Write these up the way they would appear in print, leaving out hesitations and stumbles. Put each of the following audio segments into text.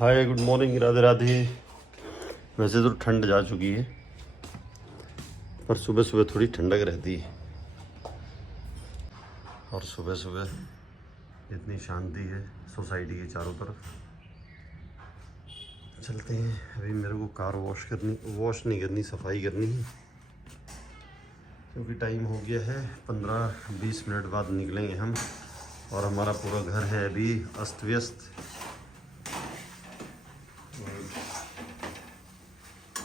Hi good morning, Radhe Radhe. वैसे तो ठंड जा चुकी है पर सुबह सुबह थोड़ी ठंडक रहती है और सुबह सुबह इतनी शांति है सोसाइटी के चारों तरफ। चलते हैं, अभी मेरे को कार वॉश नहीं करनी, सफाई करनी है क्योंकि टाइम हो गया है। 15-20 मिनट बाद निकलेंगे हम और हमारा पूरा घर है अभी अस्त व्यस्त।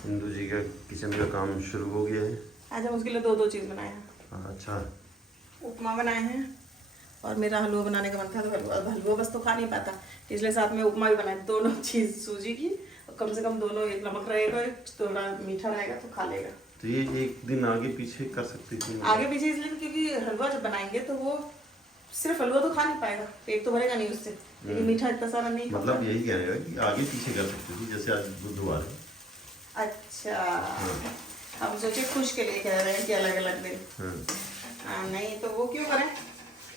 हिंदू जी का किचन का काम शुरू हो गया है। आज हम उसके लिए दो चीज़ बनाए हैं। अच्छा, उपमा बनाए हैं और मेरा हलवा बनाने का मन था तो हलवा बस तो खा नहीं पाता, इसलिए साथ में उपमा भी बनाए। दोनों चीज़ सूजी की, कम से कम दोनों, एक नमक रहेगा एक थोड़ा मीठा रहेगा तो खा लेगा। तो ये एक दिन आगे पीछे कर सकती थी। आगे पीछे इसलिए क्योंकि हलवा जब बनाएंगे तो वो सिर्फ हलवा तो खा नहीं पाएगा, पेट तो भरेगा नहीं उससे, लेकिन मीठा इतना सारा नहीं। मतलब यही कह रहे हो कि आगे पीछे कर सकती थी, जैसे आज बुधवार है। अच्छा, हम सोचे खुश के लिए कह रहे हैं कि अलग अलग दिन। नहीं तो वो क्यों करें,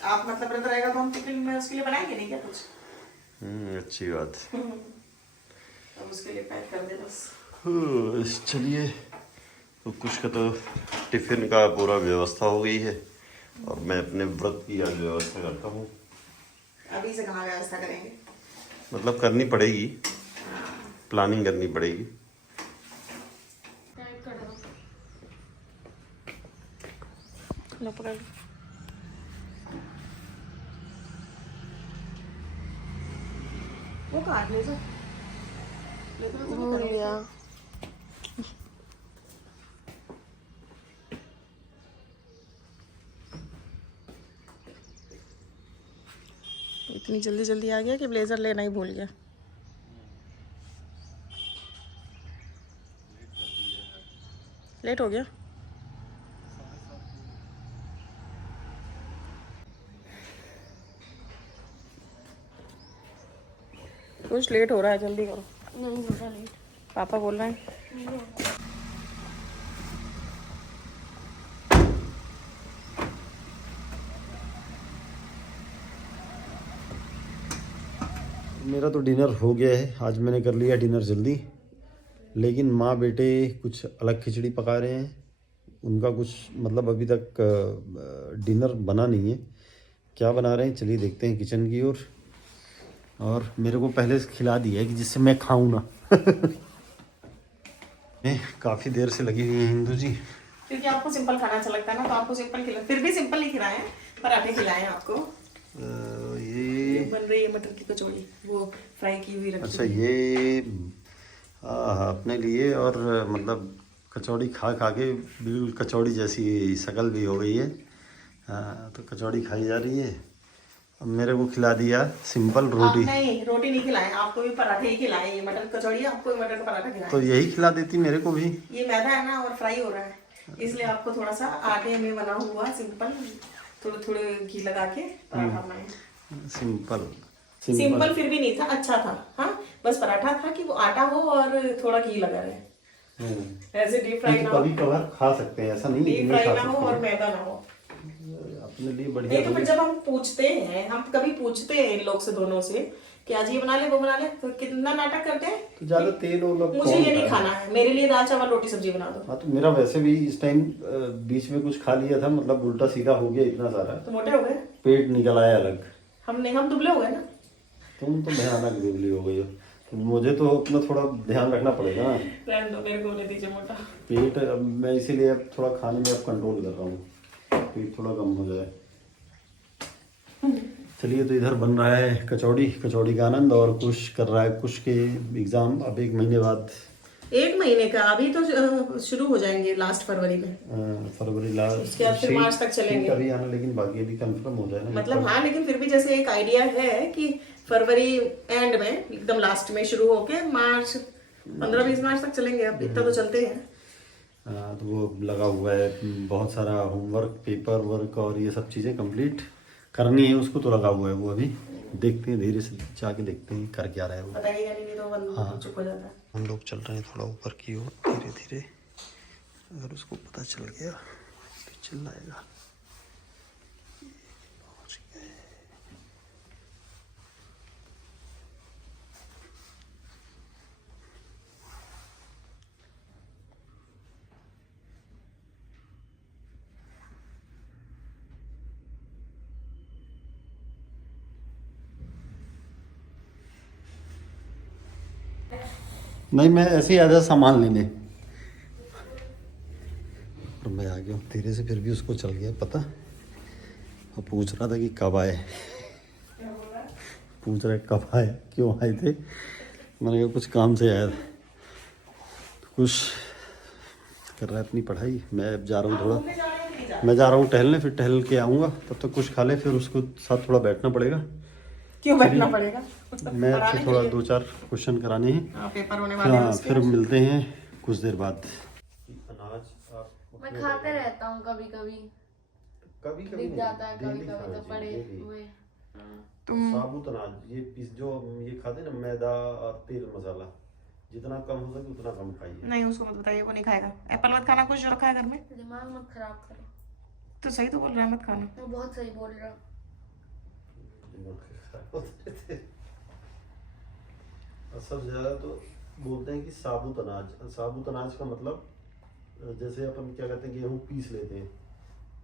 आप मतलब व्रत रहेगा तो हम टिफिन में उसके लिए बनाएंगे नहीं क्या कुछ। अच्छी बात। अब उसके लिए पैक कर दे बस। चलिए, तो कुछ का तो टिफिन का पूरा व्यवस्था हो गई है और मैं अपने व्रत की आज व्यवस्था करता हूँ। अभी से कहाँ व्यवस्था करेंगे, मतलब करनी पड़ेगी, प्लानिंग करनी पड़ेगी। लो पकड़ लो। वो काट ले सर, हो गया। इतनी जल्दी जल्दी आ गया कि ब्लेजर लेना ही भूल गया। लेट हो गया। कुछ लेट हो रहा है, जल्दी करो। नहीं हो रहा लेट, पापा बोल रहे हैं। मेरा तो डिनर हो गया है, आज मैंने कर लिया डिनर जल्दी, लेकिन माँ बेटे कुछ अलग खिचड़ी पका रहे हैं। उनका कुछ मतलब अभी तक डिनर बना नहीं है, क्या बना रहे हैं चलिए देखते हैं किचन की ओर। और मेरे को पहले से खिला दिया है कि जिससे मैं खाऊं ना। काफ़ी देर से लगी हुई है हिंदू जी, क्योंकि आपको सिंपल खाना अच्छा लगता है ना, तो आपको सिंपल खिला, फिर भी सिंपल नहीं खिलाए हैं, पराठे खिलाए हैं आपको। ये बन रही है मटर की कचौड़ी, वो फ्राई की हुई रखी। अच्छा, ये अपने लिए, और मतलब कचौड़ी खा खा के बिल्कुल कचौड़ी जैसी शक्ल भी हो गई है। तो कचौड़ी खाई जा रही है। अब मेरे को खिला दिया सिंपल रोटी। नहीं, रोटी नहीं खिलाए आपको, भी पराठे ही खिलाए। ये मटर कचौड़ी है, आपको भी मटर का पराठा खिलाए। तो यही खिला देती मेरे को भी। ये मैदा है ना और फ्राई हो रहा है, इसलिए आपको थोड़ा सा आटे में बना हुआ सिंपल, थोड़े थोड़े घी लगा के पराठा बनाए। सिंपल फिर भी नहीं था, अच्छा था। हाँ, बस पराठा था कि वो आटा हो और थोड़ा घी लगा रहे। ऐसे डीप फ्राई ना हो, कभी कभार खा सकते हैं, ऐसा नहीं है कि डीप नहीं फ्राई खा ना हो और सकते। मैदा ना हो। अपने लिए बढ़िया। नहीं तो फिर जब हम पूछते हैं, हम कभी पूछते हैं इन लोग से, दोनों से, कि आज ये बना ले वो बना ले, तो कितना नाटक करते हैं। तो ज्यादा तेल और मुझे ये नहीं खाना है, मेरे लिए दाल चावल रोटी सब्जी बना दो। हाँ, तो मेरा वैसे भी इस टाइम बीच में कुछ खा लिया था, मतलब उल्टा सीधा हो गया इतना सारा, तो मोटे हो गए, पेट निकल आया अलग। हम दुबले हो गए ना। तुम तो भयानक दुबली हो गई हो, तो मुझे तो अपना थोड़ा ध्यान रखना पड़ेगा ना। रहने दो, मेरे को होने दीजिए मोटा। पेट अब मैं इसीलिए अब थोड़ा खाने में अब कंट्रोल कर रहा हूँ, पेट थोड़ा कम हो जाए। चलिए, तो इधर बन रहा है कचौड़ी का आनंद, और कुछ कर रहा है कुछ के एग्जाम अब 1 महीने बाद। 1 महीने का अभी तो शुरू हो जाएंगे लास्ट फरवरी में। फरवरी लास्ट, उसके बाद फिर मार्च तक चलेंगे। अभी आना, लेकिन बाकी अभी कंफर्म हो जाए ना मतलब हाँ, लेकिन फिर भी जैसे एक आइडिया है कि फरवरी एंड में, एकदम लास्ट में शुरू होके मार्च 15-20 मार्च तक चलेंगे। अब इतना तो चलते हैं। तो वो लगा हुआ है, बहुत सारा होमवर्क, पेपर वर्क और ये सब चीज़ें कंप्लीट करनी है उसको, तो लगा हुआ है वो। अभी देखते हैं, धीरे से जाके देखते हैं कर क्या रहा है वो। बताइएगा नहीं तो बंद चुप हो जाता है। हम लोग चल रहे हैं थोड़ा ऊपर की ओर, धीरे धीरे। अगर उसको पता चल गया तो चिल्लाएगा। पहुंच गए। नहीं, मैं ऐसे ही आया सामान लेने और मैं आ गया हूँ धीरे से, फिर भी उसको चल गया पता। और पूछ रहा था कि कब आए, पूछ रहे कब आए, क्यों आए थे। मैंने कहा कुछ काम से आया था, कुछ कर रहा है अपनी पढ़ाई। मैं अब जा रहा हूँ थोड़ा, मैं जा रहा हूँ टहलने, फिर टहल के आऊँगा, तब तक कुछ खा ले, फिर उसको साथ थोड़ा बैठना पड़ेगा। क्यों बैठना पड़ेगा? मैथ से थोड़ा 2-4 क्वेश्चन कराने हैं। पेपर होने वाले हैं हाँ, उसके। फिर मिलते हैं कुछ देर बाद। अनाज आप मैं खाते रहता हूँ कभी कभी, कभी कभी दिख जाता है कभी कभी तो पड़े हुए। साबुत अनाज ये जो ये खाते ना, मैदा और तेल मसाला, जितना कम हो सके उतना कम खाइए। नहीं, उसको मत बताइए, वो नहीं खाएगा। एप्पल मत खाना, कुछ जो रखा है घर में। दिमाग मत खराब करो। तो सही तो बोल रहा है, मत खाना। मैं बहुत सही बोल रहा हूँ। और सबसे ज्यादा तो बोलते हैं कि साबुत अनाज। साबुत अनाज का मतलब जैसे अपन क्या कहते हैं, गेहूं पीस लेते हैं,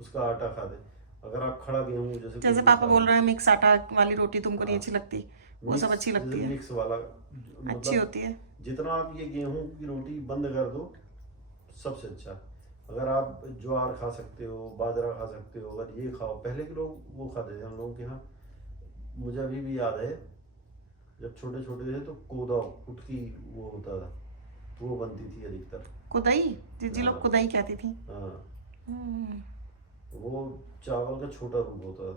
उसका आटा खाते हैं। अगर आप खड़ा गेहूं जैसे पापा बोल रहे हैं मिक्स आटा वाली रोटी तुमको नहीं अच्छी लगती, वो सब अच्छी लगती है, मिक्स वाला अच्छी होती है। जितना आप ये गेहूं की रोटी बंद कर दो सबसे अच्छा। अगर आप ज्वार खा सकते हो, बाजरा खा सकते हो, अगर ये खाओ। पहले के लोग वो खाते थे, हम लोगों के यहाँ मुझे अभी भी याद है, जब छोटे छोटे थे तो कोदा कुटकी वो होता था, वो बनती थी अधिकतर। कुदाई, जी लोग कुदाई कहती थी। हाँ, वो चावल का छोटा रूप होता था।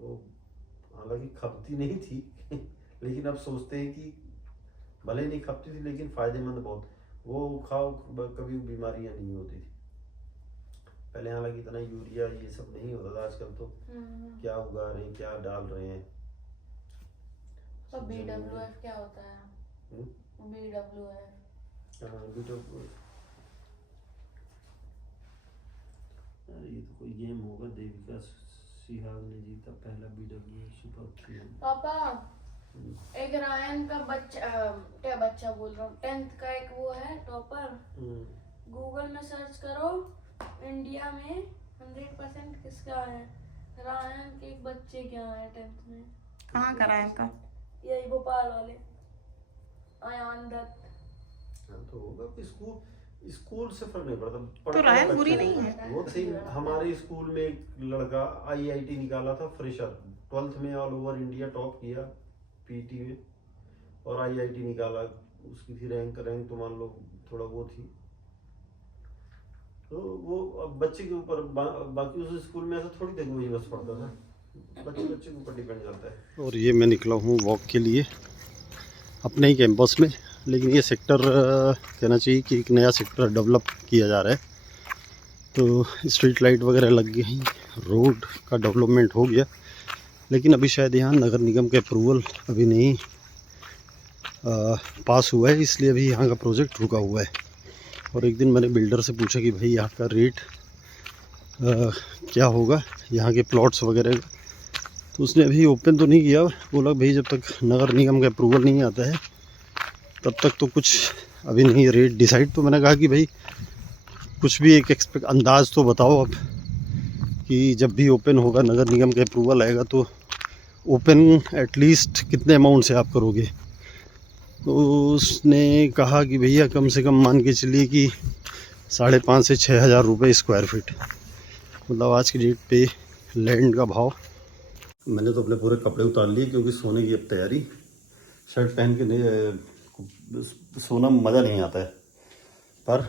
वो हालांकि खपती नहीं थी लेकिन अब सोचते हैं कि भले नहीं खपती थी लेकिन फायदेमंद बहुत। वो खाओ, कभी बीमारियां नहीं होती थी पहले। हालांकि इतना यूरिया ये सब नहीं होता था, आजकल तो क्या उगा रहे हैं, क्या डाल रहे हैं। तो BWF क्या होता है? BWF ये तो कोई गेम होगा। देविका सिहाग ने जीता पहला BWF सुपर। पापा, एक रायन का बच्चा, क्या बच्चा बोल रहा हूँ, 10th का एक वो है टॉपर। गूगल में सर्च करो, इंडिया में 100% किसका है? रायन के एक बच्चे क्या है 10th में। कहाँ का रायन का? यही भोपाल वाले आयान दत्त। तो होगा स्कूल से फर्क नहीं पड़ता। तो रायन बुरी नहीं है। वो सही। हमारे स्कूल में एक लड़का IIT निकाला था, फ्रेशर 12th में ऑल ओवर इंडिया टॉप किया PT में, और IIT निकाला। उसकी थी रैंक तो मान लो थोड़ा वो थी। तो वो अब बच्चे के ऊपर, बाकी उस स्कूल में ऐसा थोड़ी देर वही बस पड़ता था, बच्चे के ऊपर डिपेंड करता है। और ये मैं निकला हूँ वॉक के लिए अपने ही कैंपस में, लेकिन ये सेक्टर कहना चाहिए कि एक नया सेक्टर डेवलप किया जा रहा है। तो स्ट्रीट लाइट वगैरह लग गई, रोड का डेवलपमेंट हो गया, लेकिन अभी शायद यहाँ नगर निगम के अप्रूवल अभी नहीं पास हुआ है, इसलिए अभी यहाँ का प्रोजेक्ट रुका हुआ है। और एक दिन मैंने बिल्डर से पूछा कि भाई यहाँ का रेट क्या होगा, यहाँ के प्लॉट्स वगैरह, तो उसने अभी ओपन तो नहीं किया। बोला भाई जब तक नगर निगम का अप्रूवल नहीं आता है तब तक तो कुछ अभी नहीं रेट डिसाइड। तो मैंने कहा कि भाई कुछ भी एक अंदाज़ तो बताओ अब, कि जब भी ओपन होगा नगर निगम का अप्रूवल आएगा तो ओपन एटलीस्ट कितने अमाउंट से आप करोगे। तो उसने कहा कि भैया कम से कम मान के चलिए कि 5,500 से 6,000 रुपये स्क्वायर फीट, मतलब आज की डेट पे लैंड का भाव। मैंने तो अपने पूरे कपड़े उतार लिए क्योंकि सोने की अब तैयारी। शर्ट पहन के नहीं सोना मज़ा नहीं आता है, पर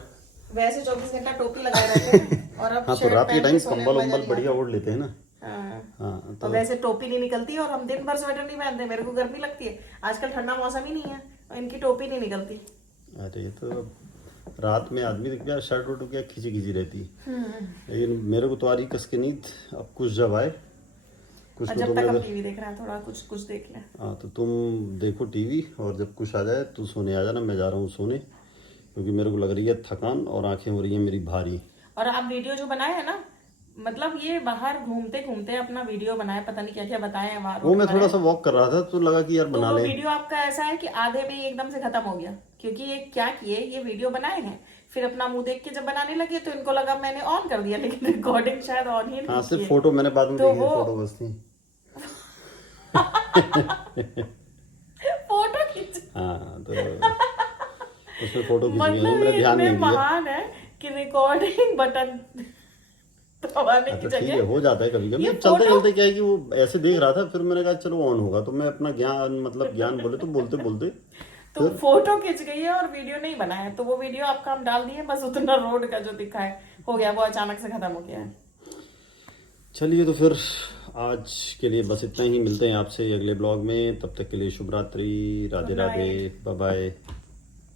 वैसे 24 घंटा टोपी लगाए रहते हैं और अब हाँ, तो रात के टाइम कंबल उम्बल बढ़िया ओढ़ लेते हैं ना। हाँ, तो वैसे टोपी नहीं निकलती और हम दिन भर स्वेटर नहीं पहनते, मेरे को गर्मी लगती है। आजकल ठंडा मौसम ही नहीं है और इनकी टोपी नहीं निकलती। अरे तो रात में आदमी दिख गया, शर्ट उठ क्या खींची खींची रहती है, लेकिन मेरे को तो आ रही कस के नींद। अब कुछ जब आए कुछ तो जब तक हम टीवी देख रहे हैं, थोड़ा कुछ देख लें। हाँ, तो तुम देखो टीवी, और जब कुछ आ जाए तो सोने आ जाना। मैं जा रहा हूँ सोने, क्योंकि मेरे को लग रही है थकान और आंखें हो रही हैं मेरी भारी। और आप वीडियो जो बनाए है ना, मतलब ये बाहर घूमते घूमते अपना वीडियो बनाए, पता नहीं क्या क्या बताए हैं वहाँ। वो मैं थोड़ा सा वॉक कर रहा था तो लगा कि यार तो बना वो ले। वीडियो आपका ऐसा है कि आधे में ही एकदम से खत्म हो गया, क्योंकि ये क्या किए, ये वीडियो बनाए हैं, फिर अपना मुंह देख के जब बनाने लगे तो इनको लगा मैंने ऑन कर दिया, लेकिन रिकॉर्डिंग शायद ऑन ही नहीं। हाँ, सिर्फ फोटो मैंने बाद में तो देखी, फोटो बस थी। फोटो खींच। हाँ, तो उसमें फोटो खींच लिए मतलब मेरा ये ध्यान इतने नहीं दिया। महान है कि रिकॉर्डिंग बटन दबाने की तो ठीक है, जगह हो जाता है कभी कभी। ये चलते फोटो चलते क्या है कि वो ऐसे देख रहा था, फिर मैंने कहा चलो ऑन होगा, तो मैं अपना ज्ञान मतलब ज्ञान बोले तो बोलते बोलते तो फोटो खिंच गई है और वीडियो नहीं बना है, तो वो वीडियो आपका हम डाल दिए, बस उतना रोड का जो दिखा है हो गया, वो अचानक से खत्म हो गया है। चलिए तो फिर आज के लिए बस इतना ही, मिलते हैं आपसे अगले ब्लॉग में, तब तक के लिए शुभ रात्रि, Radhe Good Radhe, night. Bye bye.